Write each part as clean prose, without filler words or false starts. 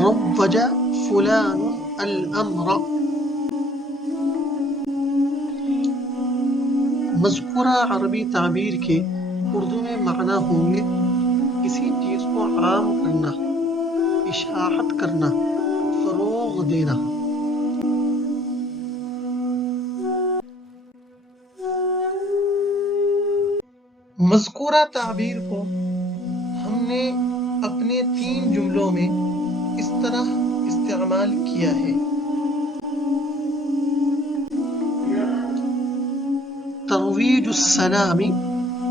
रव्वज फुलान अल अम्र। मज़कूरा अरबी ताबीर के उर्दू में माना होंगे किसी चीज को आम करना, इशाअत करना, फरोग देना। मज़कूरा ताबीर को हमने अपने 3 जुमलों में इस तरह इस्तेमाल किया है। तर्वीजुस सलामी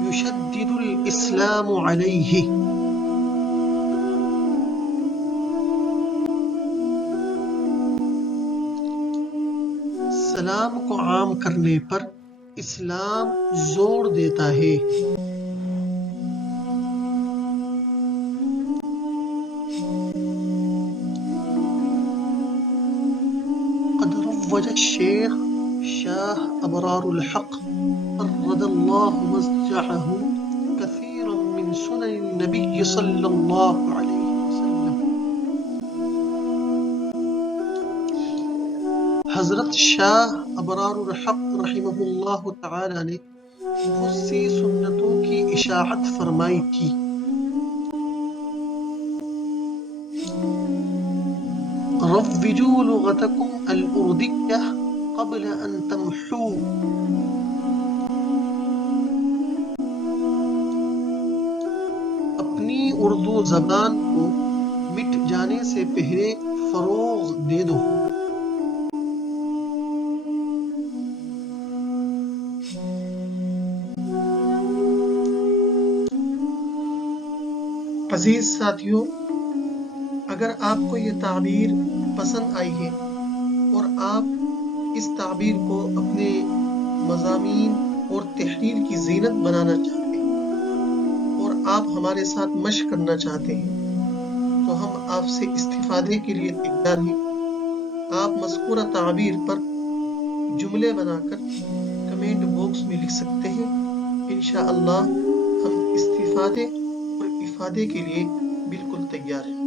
युशद्दिदुल इस्लामु अलैहि। सलाम को आम करने पर इस्लाम जोर देता है। क़द रव्वज शेख शाह अबरारुल हक़ अर्रदल्लाहु मज़जअहु कसीरन मिन सुनन नबी सल्लल्लाहु अलैहि वसल्लम। हज़रत शाह अबरारुल हक़ रहिमहुल्लाह तआला ने बहुत सी सुन्नतों की इशाअत फरमाई थी। रव्विजू लुगतकुम अल-उर्दिय्यह क़ब्ल अन तमहू। अपनी उर्दू ज़बान को मिट जाने से पहले फरोग दे दो। अजीज साथियों, अगर आपको ये ताबीर पसंद आई है और आप इस ताबीर को अपने मज़ामीन और तहरीर की ज़ीनत बनाना चाहते हैं और आप हमारे साथ मश्क करना चाहते हैं, तो हम आपसे इस्तिफ़ादे के लिए तैयार हैं। आप मज़कूरा ताबीर पर जुमले बनाकर कमेंट बॉक्स में लिख सकते हैं। इंशाअल्लाह हम इस्तिफ़ादे और इफ़ादे के लिए बिल्कुल तैयार हैं।